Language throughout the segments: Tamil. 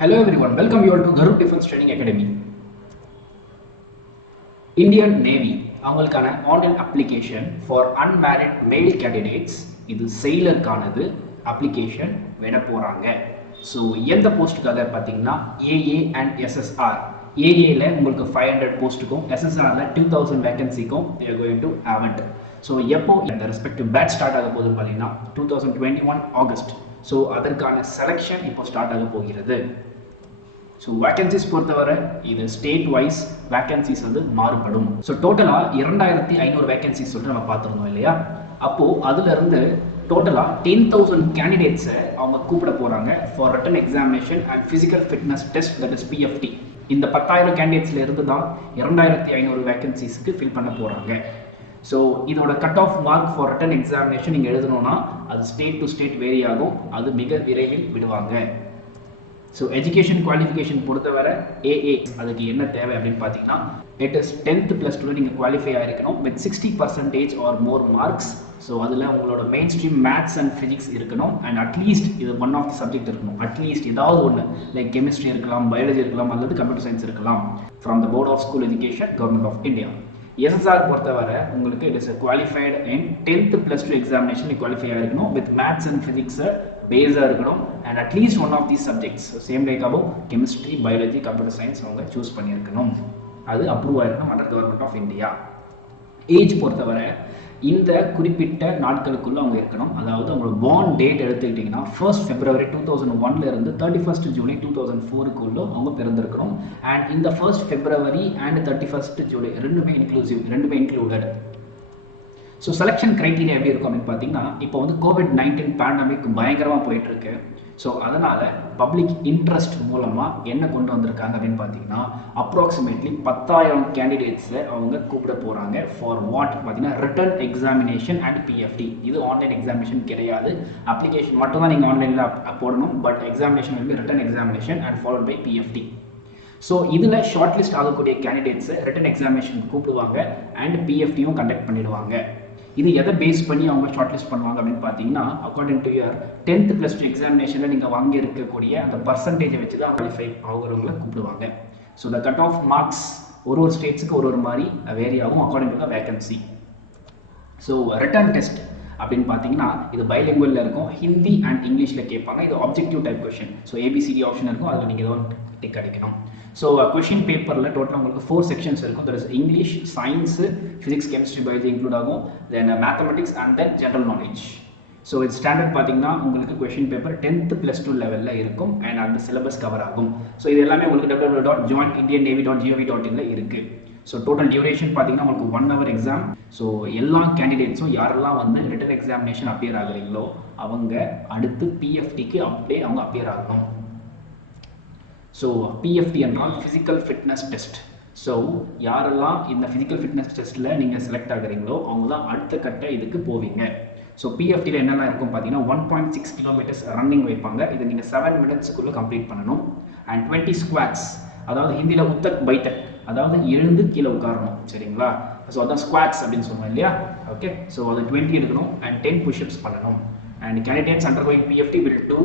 Hello everyone, welcome you all to Garud Defense Training Academy. Indian Navy அவங்களுக்கான ஆன்லைன் அப்ளிகேஷன் ஃபார் அன்மேரிட் மேல் கேண்டிடேட்ஸ் இது செயலருக்கானது அப்ளிகேஷன் விட போகிறாங்க. ஸோ எந்த போஸ்ட்டுக்காக பார்த்தீங்கன்னா ஏஏ அண்ட் எஸ்எஸ்ஆர். ஏஏல உங்களுக்கு 500 போஸ்ட்டுக்கும் எஸ்எஸ்ஆர்ல 2000 வேகன்சிக்கும் they are going to have it. So எப்போ இந்த ரெஸ்பெக்டிவ் பேட்ச் ஸ்டார்ட் ஆக போகுதுன்னு பார்த்தீங்கன்னா 2021 ஆகஸ்ட். ஸோ அதற்கான செலெக்ஷன் இப்போ ஸ்டார்ட் ஆக போகிறது. ஸோ வேகன்சிஸ் பொறுத்தவரை இது ஸ்டேட் வைஸ் வேகன்சிஸ் வந்து மாறுபடும். ஸோ டோட்டலாக 2500 வேகன்சிஸ் சொல்லிட்டு நம்ம பார்த்துருந்தோம் இல்லையா. அப்போது அதுலேருந்து டோட்டலாக 10,000 கேண்டிடேட்ஸை அவங்க கூப்பிட போகிறாங்க for return examination and physical fitness test, that is PFT. இந்த 10,000 கேண்டிடேட்ஸில் இருந்து தான் 2500 வேகன்சிஸ்க்கு ஃபில் பண்ண போகிறாங்க. ஸோ இதோட cut off mark for return examination நீங்கள் எழுதணும்னா அது ஸ்டேட் டு ஸ்டேட் வேரி ஆகும். அது மிக விரைவில் விடுவாங்க. ஸோ எஜுகேஷன் குவாலிஃபிகேஷன் பொறுத்தவரை ஏஏ அதுக்கு என்ன தேவை அப்படின்னு பார்த்தீங்கன்னா இட் இஸ் 10th + 2 நீங்கள் குவாலிஃபை ஆகிருக்கணும் with 60% or more marks. So அதில் உங்களோட main stream maths and physics இருக்கணும் அண்ட் அட்லீஸ்ட் இது ஒன் ஆஃப் தி சப்ஜெக்ட் இருக்கணும். அட்லீஸ்ட் ஏதாவது ஒன்று லைக் கெமிஸ்ட்ரி இருக்கலாம், பயாலஜி இருக்கலாம், அல்லது கம்ப்யூட்டர் சயின்ஸ் இருக்கலாம் from the board of school education, government of India. SSR பொறுத்தவரை உங்களுக்கு it is qualified in 10th + 2 examination qualify ஆகிருக்கணும் வித் மேத்ஸ் அண்ட் ஃபிசிக்ஸை பேஸாக இருக்கணும் and at least one of the subjects same லைக்காகவும் கெமிஸ்ட்ரி, பயாலஜி, கம்ப்யூட்டர் சயின்ஸ் அவங்க சூஸ் பண்ணியிருக்கணும். அது அப்ரூவ் ஆகிருக்கணும் under government of India. Age பொறுத்தவரை இந்த குறிப்பிட்ட நாட்களுக்குள்ள அவங்க இருக்கணும். அதாவது அவங்களோட பார்ன் டேட் எடுத்துக்கிட்டிங்கன்னா 1st February 2001 இருந்து 31st July 2004 அவங்க பிறந்திருக்கணும். அண்ட் இந்த 1st February and 31st July ரெண்டுமே இன்க்ளூடட். ஸோ செலெக்ஷன் க்ரைட்டீரியா எப்படி இருக்கும் அப்படின்னு பார்த்தீங்கன்னா இப்போ வந்து COVID-19 பேண்டமிக் பயங்கரமாக போயிட்டு இருக்கு. ஸோ அதனால் பப்ளிக் இன்ட்ரெஸ்ட் மூலமாக என்ன கொண்டு வந்திருக்காங்க அப்படின்னு பார்த்தீங்கன்னா அப்ராக்சிமேட்லி 10,000 கேண்டிடேட்ஸை அவங்க கூப்பிட போகிறாங்க ஃபார் வாட் பார்த்தீங்கன்னா ரிட்டன் எக்ஸாமினேஷன் அண்ட் பிஎஃப்டி. இது ஆன்லைன் எக்ஸாமினேஷன் கிடையாது. அப்ளிகேஷன் மட்டும் தான் நீங்கள் ஆன்லைனில் போடணும். பட் எக்ஸாமினேஷன் வந்து written examination and followed by PFT. So இதில் ஷார்ட் லிஸ்ட் ஆகக்கூடிய கேண்டிடேட்ஸை ரிட்டன் எக்ஸாமினேஷன் கூப்பிடுவாங்க அண்ட் பிஎஃப்டியும் கண்டக்ட் பண்ணிடுவாங்க. இது எதை பேஸ் பண்ணி அவங்க ஷார்ட் லிஸ்ட் பண்ணுவாங்க அப்படின்னு பார்த்தீங்கன்னா அக்கார்டிங் டு யுவர் 10th + 2 எக்ஸாமினேஷனில் நீங்கள் வாங்கி இருக்கக்கூடிய அந்த பர்சன்டேஜை வச்சு தான் குவாலிஃபை ஆகிறவங்களை கூப்பிடுவாங்க. So the cut off marks ஒரு ஸ்டேட்ஸுக்கு ஒரு மாதிரி வேரி ஆகும் according to the vacancy. So written test அப்படின்னு பார்த்தீங்கன்னா இது பைலிங்குவலில் இருக்கும். ஹிந்தி அண்ட் இங்கிலீஷில் கேட்பாங்க. இது objective type question. So ABCD option இருக்கும். அதில் நீங்கள் ஏதோ டிக் அடிக்கணும். ஸோ கொஷின் பேப்பரில் டோட்டலாக உங்களுக்கு 4 செக்ஷன்ஸ் இருக்கும். That is English, science, physics, chemistry, biology include ஆகும். Then mathematics and then general knowledge. So இது ஸ்டாண்டர்ட் பார்த்தீங்கன்னா உங்களுக்கு கொஷின் பேப்பர் 10th + 2 லெவலில் இருக்கும் அண்ட் அந்த சிலபஸ் கவர் ஆகும். ஸோ இது எல்லாமே உங்களுக்கு www.joinindiannavy.in இருக்குது. ஸோ டோட்டல் டியூரேஷன் பார்த்தீங்கன்னா உங்களுக்கு 1 hour எக்ஸாம். ஸோ எல்லா கேண்டிடேட்ஸும் யாரெல்லாம் வந்து ரிட்டன் எக்ஸாமினேஷன் அப்பியர் ஆகுறீங்களோ அவங்க அடுத்து பிஎஃப்டிக்கு அப்படியே அவங்க அப்பியர் ஆகணும். ஸோ பிஎஃப்டி என்றால் ஃபிசிக்கல் ஃபிட்னஸ் டெஸ்ட். ஸோ யாரெல்லாம் இந்த ஃபிசிக்கல் ஃபிட்னஸ் டெஸ்ட்டில் நீங்கள் செலக்ட் ஆகுறீங்களோ அவங்க தான் அடுத்த கட்ட இதுக்கு போவீங்க. ஸோ பிஎஃப்டியில் என்னென்ன இருக்கும் பார்த்தீங்கன்னா 1.6 kilometers ரன்னிங் வைப்பாங்க. இது நீங்கள் 7 minutesக்குள்ளே கம்ப்ளீட் பண்ணணும். அண்ட் 20 squats, அதாவது ஹிந்தியில் உத்தக் பைத்தக், அதாவது எழுந்து கீழே உட்காரணும். சரிங்களா? ஸோ அதான் ஸ்குவாட்ஸ் அப்படின்னு சொல்லுவோம் இல்லையா. ஓகே, ஸோ அது 20 எடுக்கணும் அண்ட் 10 push-ups பண்ணணும். And candidates undergoing PFT will do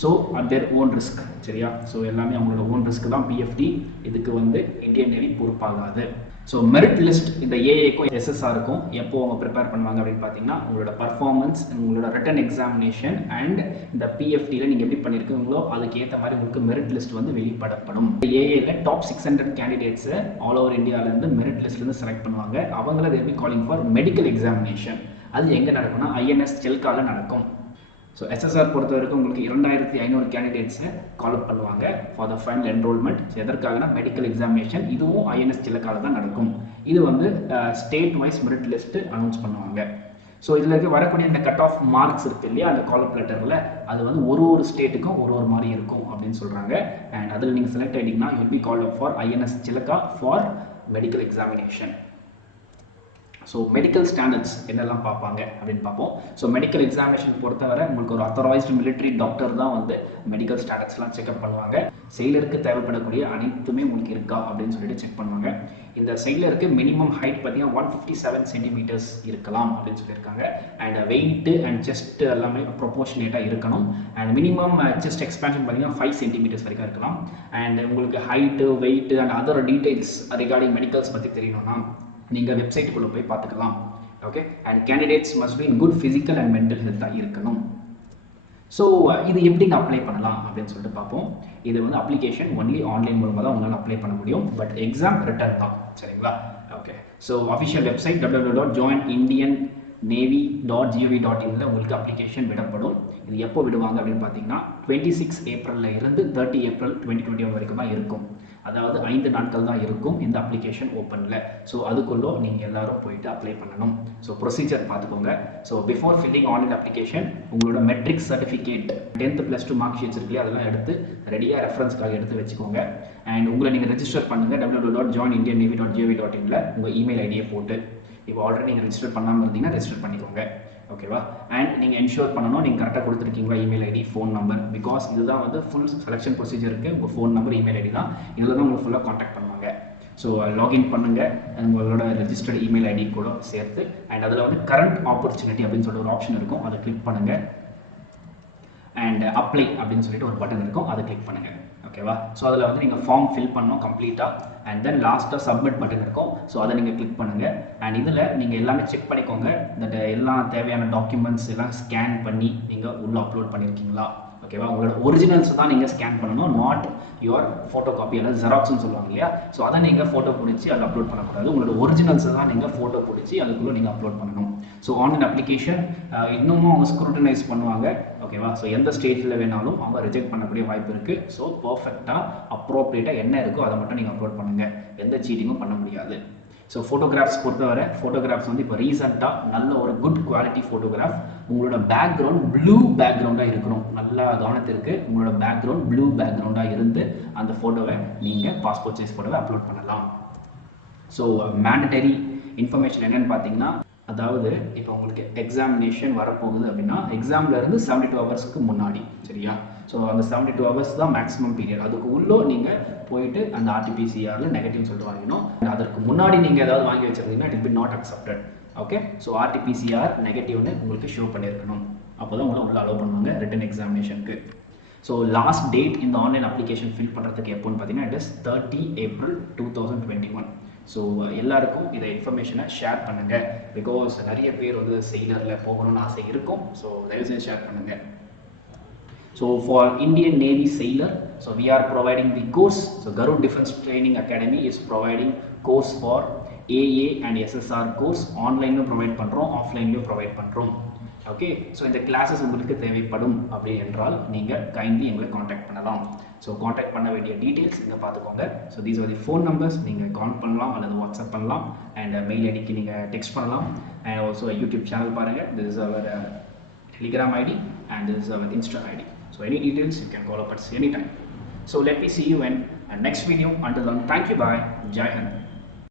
so at their own risk. சரியா? ஸோ எல்லாமே அவங்களோட ஓன் ரிஸ்க் தான் பிஎஃப்டி. இதுக்கு வந்து இந்தியன் நேவி பொறுப்பாகாது. ஸோ மெரிட் லிஸ்ட் இந்த ஏஏக்கும் எஸ்எஸ்ஆருக்கும் எப்போ அவங்க ப்ரிப்பேர் பண்ணுவாங்க அப்படின்னு பார்த்தீங்கன்னா உங்களோட பர்ஃபார்மன்ஸ், உங்களோட ரிட்டன் எக்ஸாமினேஷன் அண்ட் இந்த பிஎஃப்டியில் நீங்கள் எப்படி பண்ணியிருக்கீங்களோ அதுக்கு ஏற்ற மாதிரி உங்களுக்கு மெரிட் லிஸ்ட் வந்து வெளியிடப்படும். ஏஏல டாப் 600 கேண்டிடேட்ஸை ஆல் ஓவர் இந்தியாவிலேருந்து மெரிட் லிஸ்ட்லேருந்து செலக்ட் பண்ணுவாங்க. அவங்கள there be calling for medical examination. அது எங்கே நடக்கும்னா ஐஎன்எஸ் செல்கால நடக்கும். ஸோ எஸ்எஸ்ஆர் பொறுத்த வரைக்கும் உங்களுக்கு 2500 கேண்டிடேட்ஸை கால்அப் பண்ணுவாங்க ஃபார் த ஃபைனல் என்ரோல்மெண்ட். எதற்காகனா மெடிக்கல் எக்ஸாமினேஷன். இதுவும் ஐஎன்எஸ் சிலக்கால தான் நடக்கும். இது வந்து state wise merit list announce பண்ணுவாங்க. ஸோ இதில் இருக்க வரக்கூடிய இந்த கட் ஆஃப் மார்க்ஸ் இருக்குது இல்லையா அந்த கால்அப் லெட்டரில், அது வந்து ஒரு ஸ்டேட்டுக்கும் ஒரு மாதிரி இருக்கும் அப்படின்னு சொல்கிறாங்க. அண்ட் அதில் நீங்கள் செலக்ட் ஆகிட்டீங்கன்னா you will be called up for INS Chilka for medical examination. So medical standards என்னெல்லாம் பார்ப்பாங்க அப்படின்னு பார்ப்போம். ஸோ மெடிக்கல் எக்ஸாமினேஷன் பொறுத்தவரை உங்களுக்கு ஒரு அத்தாரைஸ்டு மிலிட்ரி டாக்டர் தான் வந்து மெடிக்கல் ஸ்டாண்டர்ட்ஸ்லாம் செக்அப் பண்ணுவாங்க. செயலருக்கு தேவைப்படக்கூடிய அனைத்துமே உங்களுக்கு இருக்கா அப்படின்னு சொல்லிட்டு செக் பண்ணுவாங்க. இந்த செயலருக்கு மினிமம் ஹைட் பார்த்தீங்கன்னா 157 சென்டிமீட்டர்ஸ் இருக்கலாம் அப்படின்னு சொல்லியிருக்காங்க. அண்ட் வெயிட்டு அண்ட் செஸ்ட் எல்லாமே ப்ரொபோர்ஷனேட்டாக இருக்கணும். அண்ட் மினிமம் செஸ்ட் எக்ஸ்பேன்ஷன் பார்த்தீங்கன்னா 5 சென்டிமீட்டர்ஸ் வரைக்கும் இருக்கலாம். அண்ட் உங்களுக்கு height, weight and other details regarding medicals பற்றி தெரியணும்னா நீங்கள் வெப்சைட்டுக்குள்ளே போய் பார்த்துக்கலாம். Okay. And candidates must be in good physical and mental ஹெல்த்தாக இருக்கணும். ஸோ இது எப்படிங்க அப்ளை பண்ணலாம் அப்படின்னு சொல்லிட்டு பார்ப்போம். இது வந்து அப்ளிகேஷன் ஒன்லி ஆன்லைன் மூலமாக தான் உங்களால் அப்ளை பண்ண முடியும். பட் எக்ஸாம் ரிட்டன் தான். சரிங்களா? Okay. So official website www.joinindiannavy.gov.in உங்களுக்கு அப்ளிகேஷன் விடப்படும். இது எப்போ விடுவாங்க அப்படின்னு பார்த்தீங்கன்னா 26 ஏப்ரலில் இருந்து 30 ஏப்ரல் 2021 வரைக்கும் தான் இருக்கும். அதாவது 5 நாட்கள் தான் இருக்கும் இந்த அப்ளிகேஷன் ஓப்பனில். ஸோ அதுக்குள்ளே நீங்கள் எல்லாரும் போயிட்டு அப்ளை பண்ணணும். ஸோ ப்ரொசீஜர் பார்த்துக்கோங்க. So before filling online application உங்களோட matric certificate 10th +2 mark sheets இருக்கு அதெல்லாம் எடுத்து ரெடியாக ரெஃபரன்ஸ்க்காக எடுத்து வச்சுக்கோங்க. அண்ட் உங்களை நீங்கள் ரெஜிஸ்டர் பண்ணுங்கள் www.joinindiannavy.gov.in உங்கள் இமெயில் ஐடியை போட்டு. இப்போ ஆல்ரெடி நீங்கள் ரெஜிஸ்டர் பண்ணாமல் இருந்தீங்கன்னா ரெஜிஸ்டர் பண்ணிக்கோங்க. ஓகேவா? அண்ட் நீங்கள் என்ஷூர் பண்ணணும் நீங்கள் கரெக்டாக கொடுத்துருக்கீங்களா email ID, phone number. Because இதுதான் வந்து ஃபுல் செலெக்ஷன் ப்ரொசீஜருக்கு உங்கள் ஃபோன் நம்பர், இமெயில் ஐடி தான். இதில் தான் உங்களுக்கு ஃபுல்லாக காண்டாக்ட் பண்ணுவாங்க. ஸோ லாகின் பண்ணுங்கள் உங்களோட ரெஜிஸ்டர்ட் இமெயில் ஐடி கூட சேர்த்து. அண்ட் அதில் வந்து கரண்ட் ஆப்பர்ச்சுனிட்டி அப்படின்னு சொல்லிட்டு ஒரு ஆப்ஷன் இருக்கும், அதை கிளிக் பண்ணுங்கள். அண்ட் அப்ளை அப்படின்னு சொல்லிட்டு ஒரு பட்டன் இருக்கும், அதை கிளிக் பண்ணுங்கள். ஓகேவா? ஸோ அதில் வந்து நீங்கள் ஃபார்ம் ஃபில் பண்ணணும் கம்ப்ளீட்டாக. அண்ட் தென் லாஸ்ட்டாக சப்மிட் பட்டன் இருக்கும். ஸோ அதை நீங்கள் கிளிக் பண்ணுங்கள். அண்ட் இதில் நீங்கள் எல்லாமே செக் பண்ணிக்கோங்க. இந்த எல்லா தேவையான டாக்குமெண்ட்ஸ் எல்லாம் ஸ்கேன் பண்ணி நீங்கள் உள்ளே அப்லோட் பண்ணியிருக்கீங்களா? ஓகேவா? உங்களோட ஒரிஜினல்ஸ் தான் நீங்கள் ஸ்கேன் பண்ணணும், நாட் யுவர் ஃபோட்டோ காப்பி அல்லது ஜெராக்ஸ்னு சொல்லுவாங்க இல்லையா? ஸோ அதை நீங்கள் ஃபோட்டோ பிடிச்சி அதில் அப்லோட் பண்ணக்கூடாது. உங்களோட ஒரிஜினல்ஸ் தான் நீங்கள் ஃபோட்டோ பிடிச்சி அதுக்குள்ளே நீங்கள் அப்லோட் பண்ணணும். ஸோ ஆன்லைன் அப்ளிகேஷன் இன்னமும் அவங்க ஸ்க்ரூட்டனைஸ் பண்ணுவாங்க. ஓகேவா? ஸோ எந்த ஸ்டேஜில் வேணாலும் அவங்க ரிஜெக்ட் பண்ணக்கூடிய வாய்ப்பு இருக்குது. ஸோ பர்ஃபெக்டாக அப்ரோப்ரியேட்டாக என்ன இருக்கோ அதை மட்டும் நீங்கள் அப்லோட் பண்ணுங்கள். எந்த சீட்டிங்கும் பண்ண முடியாது. ஸோ ஃபோட்டோகிராஃப்ஸ் பொறுத்தவரை ஃபோட்டோகிராஃப்ஸ் வந்து இப்போ ரீசெண்டாக நல்ல ஒரு குட் குவாலிட்டி ஃபோட்டோகிராஃப். உங்களோட பேக்ரவுண்ட் ப்ளூ பேக்ரவுண்டாக இருக்கணும். நல்லா கவனத்திற்கு உங்களோட பேக்ரவுண்ட் ப்ளூ பேக்ரவுண்டாக இருந்து அந்த ஃபோட்டோவை நீங்கள் பாஸ்போர்ட் சைஸ் ஃபோட்டோவை அப்லோட் பண்ணலாம். ஸோ மேண்டட்டரி இன்ஃபர்மேஷன் என்னென்னு பார்த்தீங்கன்னா, அதாவது இப்போ உங்களுக்கு எக்ஸாமினேஷன் வரப்போகுது அப்படின்னா எக்ஸாம்லேருந்து 72 ஹவர்ஸ்க்கு முன்னாடி, சரியா? ஸோ அந்த 72 ஹவர்ஸ் தான் மேக்ஸிமம் பீரியட். அதுக்கு உள்ளே நீங்கள் போயிட்டு அந்த RT-PCR நெகட்டிவ் சொல்லிட்டு வாங்கினோம். அதற்கு முன்னாடி நீங்கள் ஏதாவது வாங்கி வச்சிருந்தீங்கன்னா it be not accepted. Okay. So RT-PCR நெகட்டிவ்னு உங்களுக்கு ஷோ பண்ணியிருக்கணும். அப்போ தான் உங்களை உள்ள அலோவ் பண்ணுவாங்க ரிட்டன் எக்ஸாமினேஷனுக்கு. ஸோ லாஸ்ட் டேட் இந்த ஆன்லைன் அப்ளிகேஷன் ஃபில் பண்ணுறதுக்கு எப்போன்னு பார்த்தீங்கன்னா இட் இஸ் 30 ஏப்ரல் 2021. ஸோ எல்லாருக்கும் இதை இன்ஃபர்மேஷனை ஷேர் பண்ணுங்கள். பிகாஸ் நிறைய பேர் வந்து செயலரில் போகணும்னு ஆசை இருக்கும். ஸோ தயவுசெய்து ஷேர் பண்ணுங்கள். So for Indian Navy sailor, so we are providing the course. So Garud Defense Training Academy is providing course for AA and SSR course. Online provide பண்றோம், offline provide பண்றோம். ஓகே. ஸோ இந்த கிளாஸஸ் உங்களுக்கு தேவைப்படும் அப்படி என்றால் நீங்கள் கைண்ட்லி எங்களை காண்டாக்ட் பண்ணலாம். ஸோ காண்டாக்ட் பண்ண வேண்டிய டீட்டெயில்ஸ் இங்கே பார்த்துக்கோங்க. So these are the phone numbers. நீங்கள் கால் பண்ணலாம் அல்லது வாட்ஸ்அப் பண்ணலாம். அண்ட் மெயில் ஐடிக்கு நீங்கள் டெக்ஸ்ட் பண்ணலாம். அண்ட் ஆல்சோ யூடியூப் சேனல் பாருங்கள். This is our Telegram ID and this is our Insta ID. So any details you can call up at any time. So let me see you in next video. Until then, thank you. Bye. Jai Hind.